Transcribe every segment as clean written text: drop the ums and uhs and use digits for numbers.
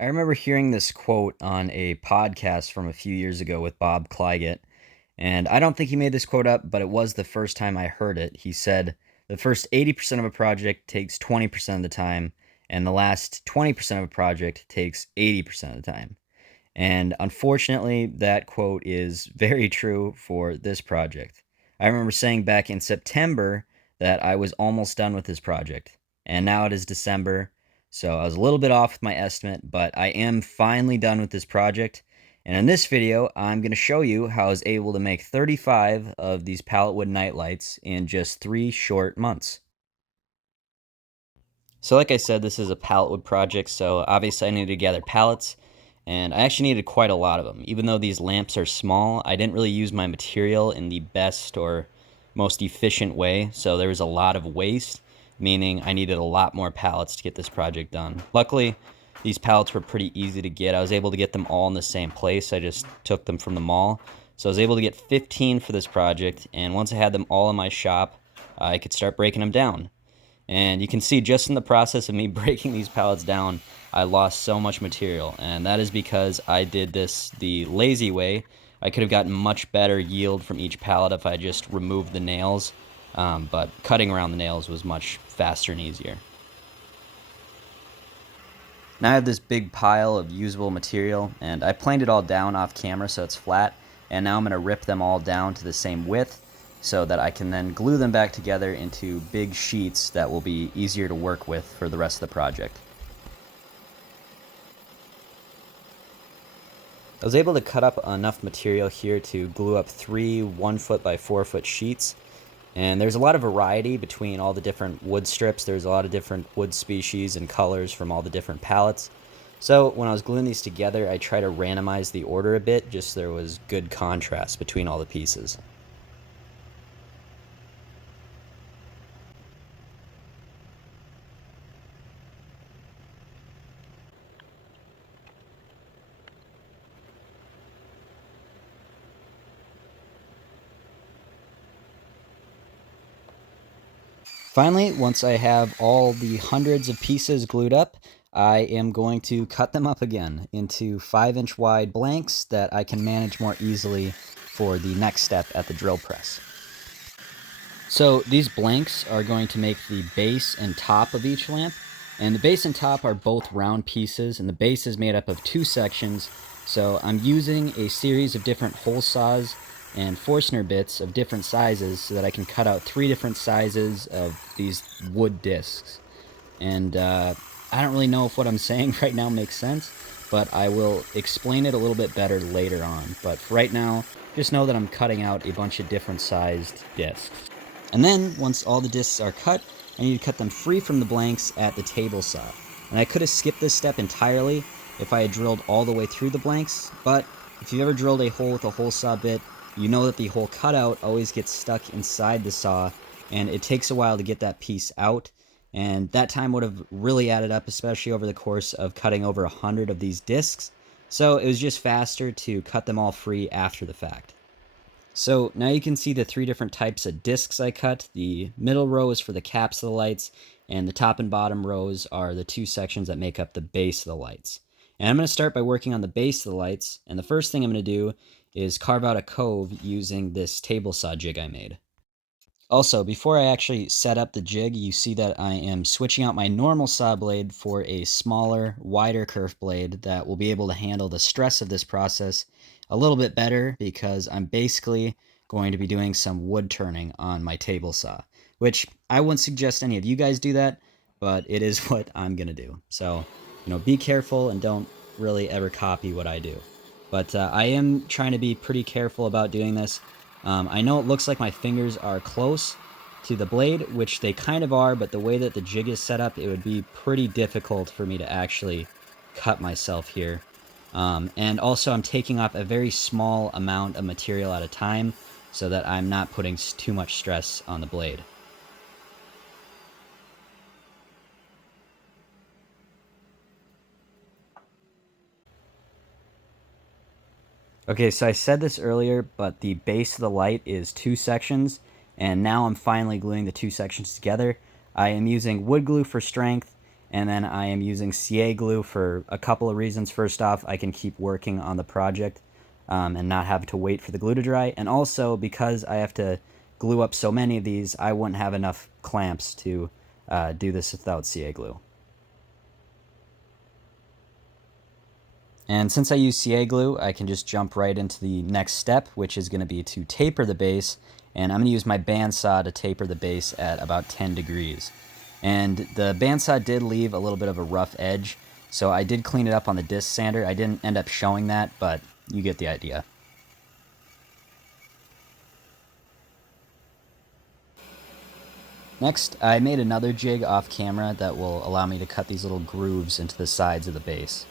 I remember hearing this quote on a podcast from a few years ago with Bob Clagett, and I don't think he made this quote up, but it was the first time I heard it. He said, the first 80% of a project takes 20% of the time, and the last 20% of a project takes 80% of the time. And unfortunately, that quote is very true for this project. I remember saying back in September that I was almost done with this project, and now it is December, so I was a little bit off with my estimate, but I am finally done with this project. And in this video, I'm going to show you how I was able to make 35 of these pallet wood night lights in just 3 short months. So like I said, this is a pallet wood project, so obviously I needed to gather pallets, and I actually needed quite a lot of them. Even though these lamps are small, I didn't really use my material in the best or most efficient way, so there was a lot of waste, meaning I needed a lot more pallets to get this project done. Luckily, these pallets were pretty easy to get. I was able to get them all in the same place. I just took them from the mall. So I was able to get 15 for this project, and once I had them all in my shop, I could start breaking them down. And you can see just in the process of me breaking these pallets down, I lost so much material. And that is because I did this the lazy way. I could have gotten much better yield from each pallet if I just removed the nails. But cutting around the nails was much faster and easier. Now I have this big pile of usable material, and I planed it all down off camera so it's flat. And now I'm going to rip them all down to the same width so that I can then glue them back together into big sheets that will be easier to work with for the rest of the project. I was able to cut up enough material here to glue up 3 1-foot by 4-foot sheets, and there's a lot of variety between all the different wood strips. There's a lot of different wood species and colors from all the different pallets. So when I was gluing these together, I tried to randomize the order a bit, just so there was good contrast between all the pieces. Finally, once I have all the hundreds of pieces glued up, I am going to cut them up again into 5-inch wide blanks that I can manage more easily for the next step at the drill press. So these blanks are going to make the base and top of each lamp, and the base and top are both round pieces, and the base is made up of 2 sections. So I'm using a series of different hole saws and Forstner bits of different sizes so that I can cut out 3 different sizes of these wood discs. And I don't really know if what I'm saying right now makes sense, but I will explain it a little bit better later on. But for right now, just know that I'm cutting out a bunch of different sized discs. And then, once all the discs are cut, I need to cut them free from the blanks at the table saw. And I could have skipped this step entirely if I had drilled all the way through the blanks, but if you've ever drilled a hole with a hole saw bit, you know that the hole cutout always gets stuck inside the saw, and it takes a while to get that piece out. And that time would have really added up, especially over the course of cutting over 100 of these discs. So it was just faster to cut them all free after the fact. So now you can see the 3 different types of discs I cut. The middle row is for the caps of the lights, and the top and bottom rows are the 2 sections that make up the base of the lights. And I'm going to start by working on the base of the lights, and the first thing I'm going to do is carve out a cove using this table saw jig I made. Also, before I actually set up the jig, you see that I am switching out my normal saw blade for a smaller, wider kerf blade that will be able to handle the stress of this process a little bit better, because I'm basically going to be doing some wood turning on my table saw, which I wouldn't suggest any of you guys do that, but it is what I'm going to do. So, be careful and don't really ever copy what I do. But I am trying to be pretty careful about doing this. I know it looks like my fingers are close to the blade, which they kind of are, but the way that the jig is set up, it would be pretty difficult for me to actually cut myself here. And also I'm taking off a very small amount of material at a time so that I'm not putting too much stress on the blade. Okay, so I said this earlier, but the base of the light is 2 sections, and now I'm finally gluing the 2 sections together. I am using wood glue for strength, And then I am using CA glue for a couple of reasons. First off, I can keep working on the project and not have to wait for the glue to dry. And also, because I have to glue up so many of these, I wouldn't have enough clamps to do this without CA glue. And since I use CA glue, I can just jump right into the next step, which is going to be to taper the base. And I'm going to use my bandsaw to taper the base at about 10 degrees. And the bandsaw did leave a little bit of a rough edge, so I did clean it up on the disc sander. I didn't end up showing that, but you get the idea. Next, I made another jig off camera that will allow me to cut these little grooves into the sides of the base.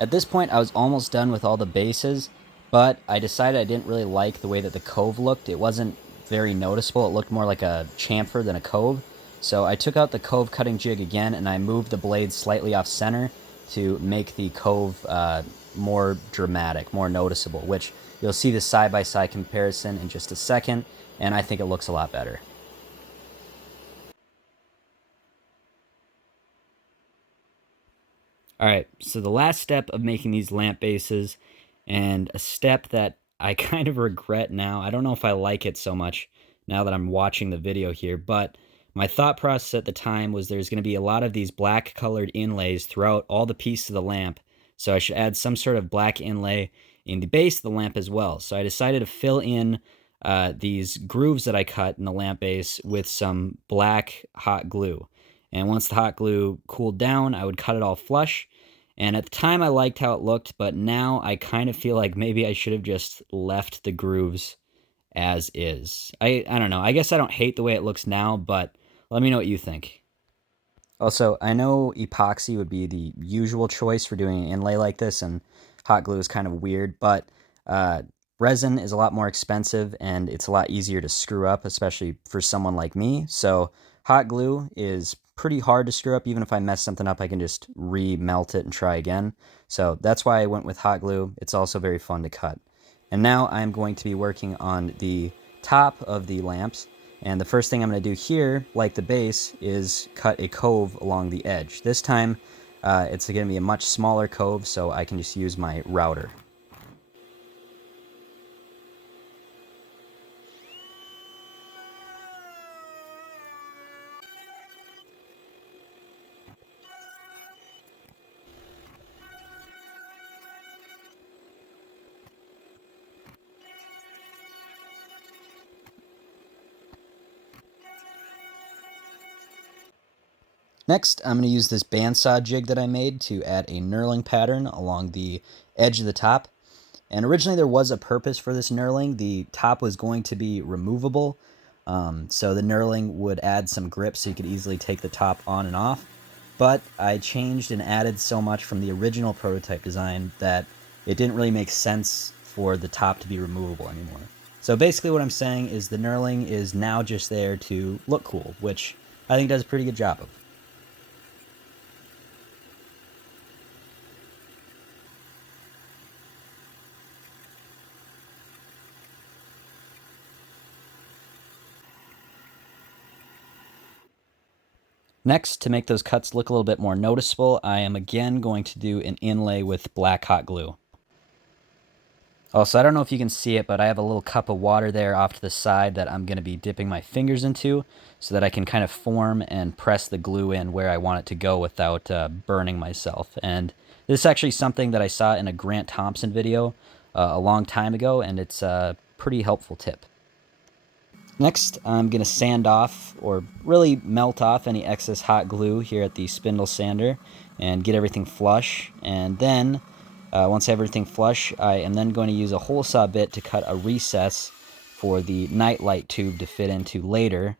At this point, I was almost done with all the bases, but I decided I didn't really like the way that the cove looked. It wasn't very noticeable. It looked more like a chamfer than a cove. So I took out the cove cutting jig again, and I moved the blade slightly off center to make the cove more dramatic, more noticeable, which you'll see the side-by-side comparison in just a second, and I think it looks a lot better. All right, so the last step of making these lamp bases, and a step that I kind of regret now. I don't know if I like it so much now that I'm watching the video here, but my thought process at the time was there's going to be a lot of these black colored inlays throughout all the pieces of the lamp, so I should add some sort of black inlay in the base of the lamp as well. So I decided to fill in these grooves that I cut in the lamp base with some black hot glue. And once the hot glue cooled down, I would cut it all flush. And at the time, I liked how it looked, but now I kind of feel like maybe I should have just left the grooves as is. I don't know. I guess I don't hate the way it looks now, but let me know what you think. Also, I know epoxy would be the usual choice for doing an inlay like this, and hot glue is kind of weird, but uh, resin is a lot more expensive and it's a lot easier to screw up, especially for someone like me. So, hot glue is pretty hard to screw up. Even if I mess something up, I can just re-melt it and try again. So, that's why I went with hot glue. It's also very fun to cut. And now I'm going to be working on the top of the lamps. And the first thing I'm going to do here, like the base, is cut a cove along the edge. This time, it's going to be a much smaller cove, so I can just use my router. Next, I'm going to use this bandsaw jig that I made to add a knurling pattern along the edge of the top. And originally there was a purpose for this knurling. The top was going to be removable, so the knurling would add some grip so you could easily take the top on and off. But I changed and added so much from the original prototype design that it didn't really make sense for the top to be removable anymore. So basically what I'm saying is the knurling is now just there to look cool, which I think does a pretty good job of. Next, to make those cuts look a little bit more noticeable, I am again going to do an inlay with black hot glue. Also, I don't know if you can see it, but I have a little cup of water there off to the side that I'm going to be dipping my fingers into so that I can kind of form and press the glue in where I want it to go without burning myself. And this is actually something that I saw in a Grant Thompson video a long time ago, and it's a pretty helpful tip. Next, I'm going to sand off, or really melt off, any excess hot glue here at the spindle sander and get everything flush. And then, once I have everything flush, I am then going to use a hole saw bit to cut a recess for the nightlight tube to fit into later.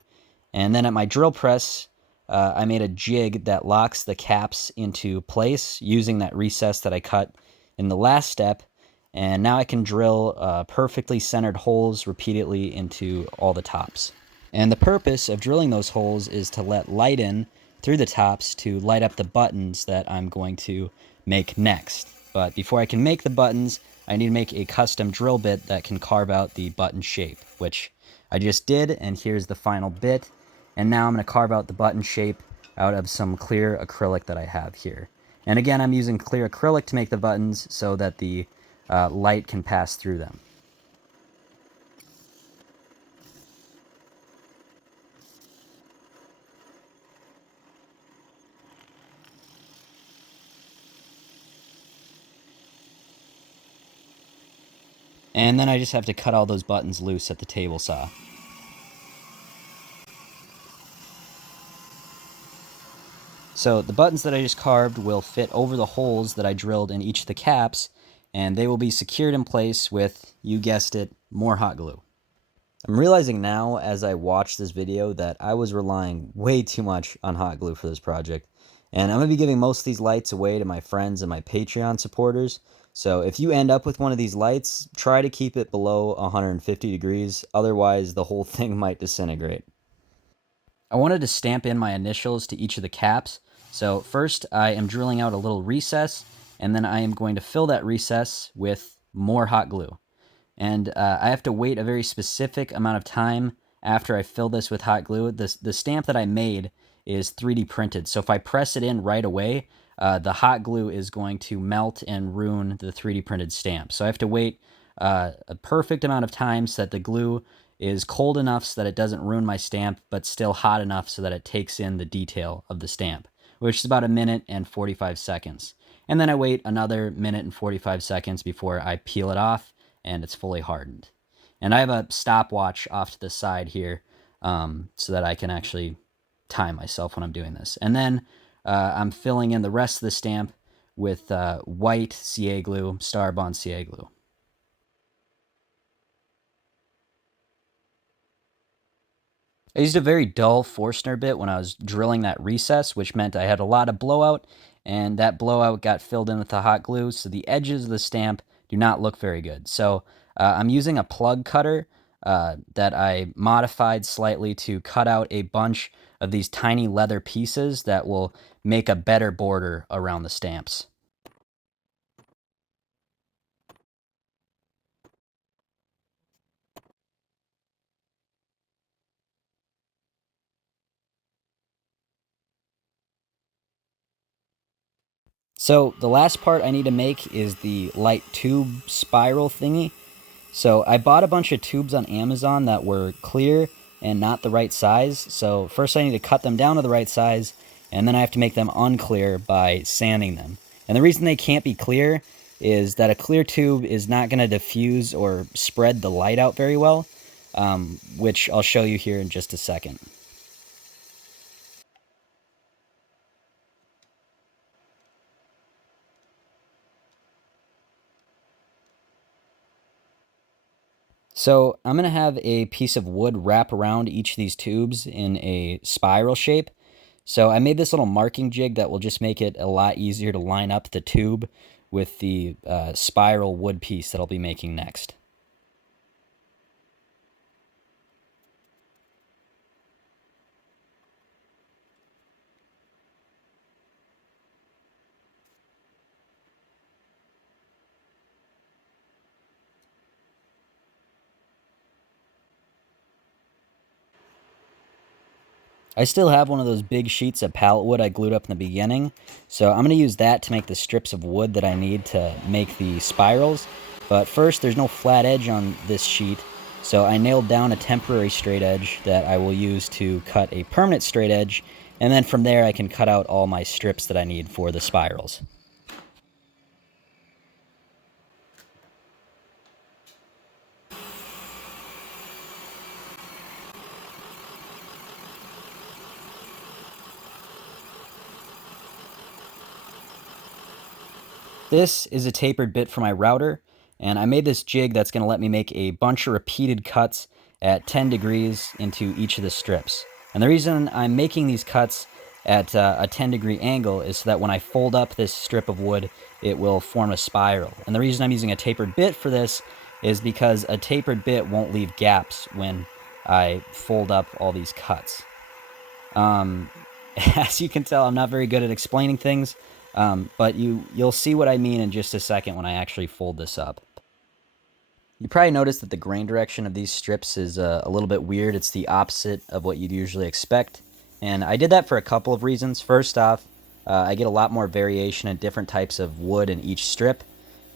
And then at my drill press, I made a jig that locks the caps into place using that recess that I cut in the last step. And now I can drill perfectly centered holes repeatedly into all the tops. And the purpose of drilling those holes is to let light in through the tops to light up the buttons that I'm going to make next. But before I can make the buttons, I need to make a custom drill bit that can carve out the button shape, which I just did, and here's the final bit. And now I'm going to carve out the button shape out of some clear acrylic that I have here. And again, I'm using clear acrylic to make the buttons so that the light can pass through them. And then I just have to cut all those buttons loose at the table saw. So the buttons that I just carved will fit over the holes that I drilled in each of the caps, and they will be secured in place with, you guessed it, more hot glue. I'm realizing now as I watch this video that I was relying way too much on hot glue for this project. And I'm going to be giving most of these lights away to my friends and my Patreon supporters. So if you end up with one of these lights, try to keep it below 150 degrees. Otherwise, the whole thing might disintegrate. I wanted to stamp in my initials to each of the caps. So first I am drilling out a little recess, and then I am going to fill that recess with more hot glue. And I have to wait a very specific amount of time after I fill this with hot glue. The stamp that I made is 3D printed, so if I press it in right away, the hot glue is going to melt and ruin the 3D printed stamp. So I have to wait a perfect amount of time so that the glue is cold enough so that it doesn't ruin my stamp, but still hot enough so that it takes in the detail of the stamp, which is about 1 minute and 45 seconds. And then I wait another 1 minute and 45 seconds before I peel it off, and it's fully hardened. And I have a stopwatch off to the side here so that I can actually time myself when I'm doing this. And then I'm filling in the rest of the stamp with white CA glue, Starbond CA glue. I used a very dull Forstner bit when I was drilling that recess, which meant I had a lot of blowout, and that blowout got filled in with the hot glue, so the edges of the stamp do not look very good. So I'm using a plug cutter that I modified slightly to cut out a bunch of these tiny leather pieces that will make a better border around the stamps. So the last part I need to make is the light tube spiral thingy. So I bought a bunch of tubes on Amazon that were clear and not the right size. So first I need to cut them down to the right size, and then I have to make them unclear by sanding them. And the reason they can't be clear is that a clear tube is not going to diffuse or spread the light out very well, which I'll show you here in just a second. So I'm going to have a piece of wood wrap around each of these tubes in a spiral shape. So I made this little marking jig that will just make it a lot easier to line up the tube with the spiral wood piece that I'll be making next. I still have one of those big sheets of pallet wood I glued up in the beginning, so I'm going to use that to make the strips of wood that I need to make the spirals. But first, there's no flat edge on this sheet, so I nailed down a temporary straight edge that I will use to cut a permanent straight edge, and then from there I can cut out all my strips that I need for the spirals. This is a tapered bit for my router, and I made this jig that's going to let me make a bunch of repeated cuts at 10 degrees into each of the strips. And the reason I'm making these cuts at a 10-degree angle is so that when I fold up this strip of wood, it will form a spiral. And the reason I'm using a tapered bit for this is because a tapered bit won't leave gaps when I fold up all these cuts. As you can tell, I'm not very good at explaining things, but you'll see what I mean in just a second when I actually fold this up. You probably noticed that the grain direction of these strips is a little bit weird. It's the opposite of what you'd usually expect. And I did that for a couple of reasons. First off, I get a lot more variation in different types of wood in each strip.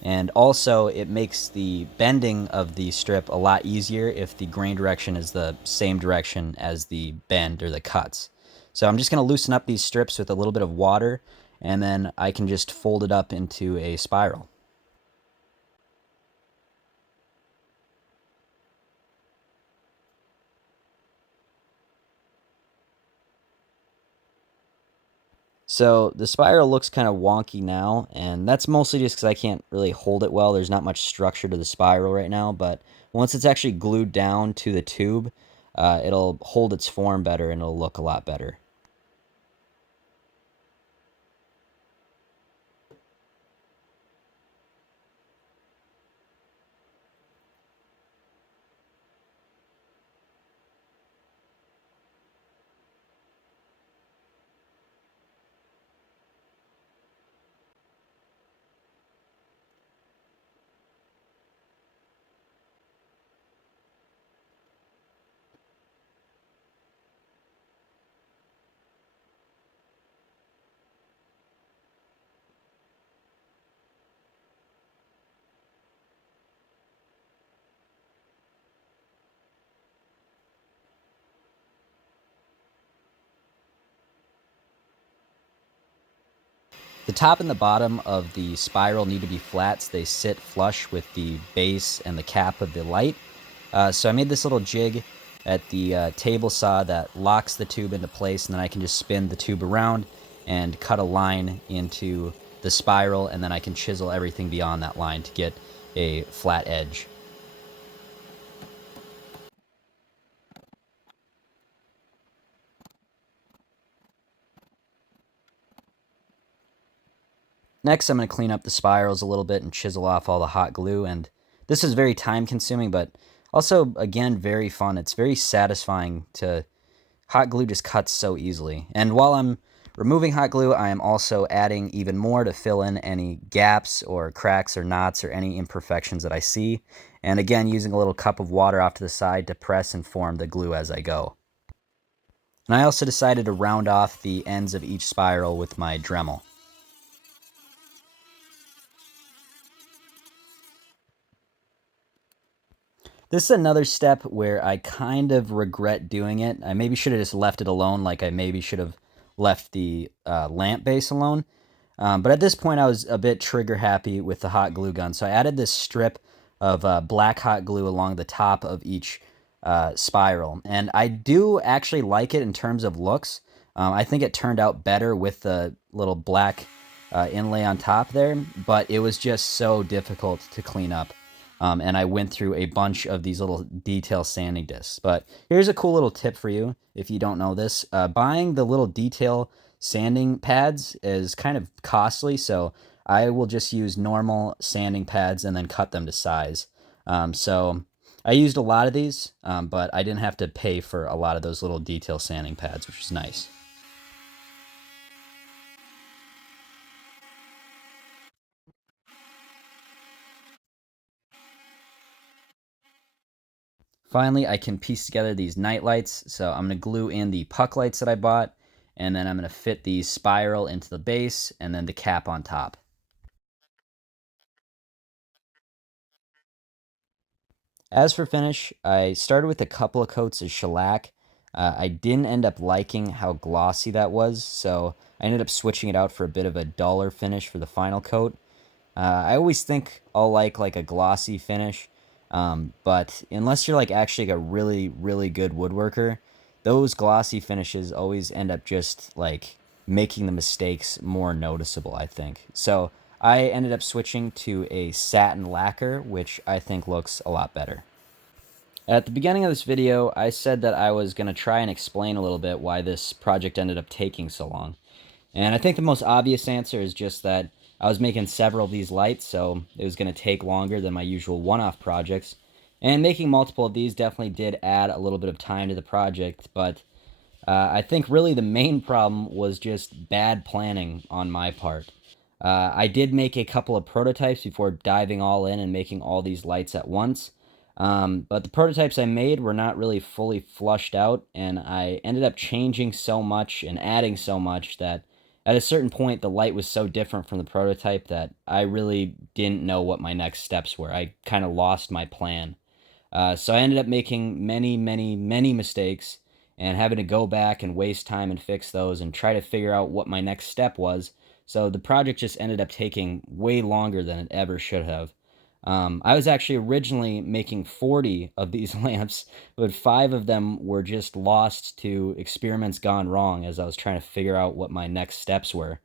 And also, it makes the bending of the strip a lot easier if the grain direction is the same direction as the bend or the cuts. So I'm just going to loosen up these strips with a little bit of water, and then I can just fold it up into a spiral. So the spiral looks kind of wonky now, and that's mostly just because I can't really hold it well. There's not much structure to the spiral right now, but once it's actually glued down to the tube, it'll hold its form better and it'll look a lot better. The top and the bottom of the spiral need to be flat so they sit flush with the base and the cap of the light. So I made this little jig at the table saw that locks the tube into place, and then I can just spin the tube around and cut a line into the spiral, and then I can chisel everything beyond that line to get a flat edge. Next, I'm going to clean up the spirals a little bit and chisel off all the hot glue. And this is very time consuming, but also, again, very fun. It's very satisfying to hot glue just cuts so easily. And while I'm removing hot glue, I am also adding even more to fill in any gaps or cracks or knots or any imperfections that I see. And again, using a little cup of water off to the side to press and form the glue as I go. And I also decided to round off the ends of each spiral with my Dremel. This is another step where I kind of regret doing it. I maybe should have just left it alone, like I maybe should have left the lamp base alone. But at this point, I was a bit trigger happy with the hot glue gun. So I added this strip of black hot glue along the top of each spiral. And I do actually like it in terms of looks. I think it turned out better with the little black inlay on top there, but it was just so difficult to clean up. And I went through a bunch of these little detail sanding discs. But here's a cool little tip for you if you don't know this. Buying the little detail sanding pads is kind of costly, so I will just use normal sanding pads and then cut them to size. So I used a lot of these, but I didn't have to pay for a lot of those little detail sanding pads, which is nice. Finally, I can piece together these night lights. So I'm going to glue in the puck lights that I bought, and then I'm going to fit the spiral into the base and then the cap on top. As for finish, I started with a couple of coats of shellac. I didn't end up liking how glossy that was, so I ended up switching it out for a bit of a duller finish for the final coat. I always think I'll like a glossy finish, but unless you're like actually like a really really good woodworker, those glossy finishes always end up just like making the mistakes more noticeable. I think so. I ended up switching to a satin lacquer, which I think looks a lot better. At the beginning of this video, I said that I was going to try and explain a little bit why this project ended up taking so long. And I think the most obvious answer is just that I was making several of these lights, so it was going to take longer than my usual one-off projects. And making multiple of these definitely did add a little bit of time to the project, but I think really the main problem was just bad planning on my part. I did make a couple of prototypes before diving all in and making all these lights at once. But the prototypes I made were not really fully flushed out, and I ended up changing so much and adding so much that at a certain point the light was so different from the prototype that I really didn't know what my next steps were. I kind of lost my plan. So I ended up making many, many, many mistakes and having to go back and waste time and fix those and try to figure out what my next step was. So the project just ended up taking way longer than it ever should have. I was actually originally making 40 of these lamps, but five of them were just lost to experiments gone wrong as I was trying to figure out what my next steps were.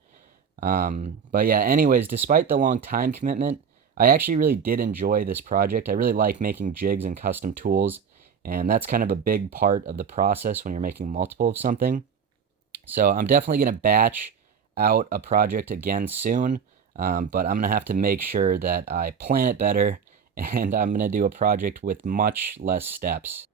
But yeah, anyways, despite the long time commitment, I actually really did enjoy this project. I really like making jigs and custom tools, and that's kind of a big part of the process when you're making multiple of something. So I'm definitely going to batch out a project again soon, but I'm going to have to make sure that I plan it better and I'm going to do a project with much less steps.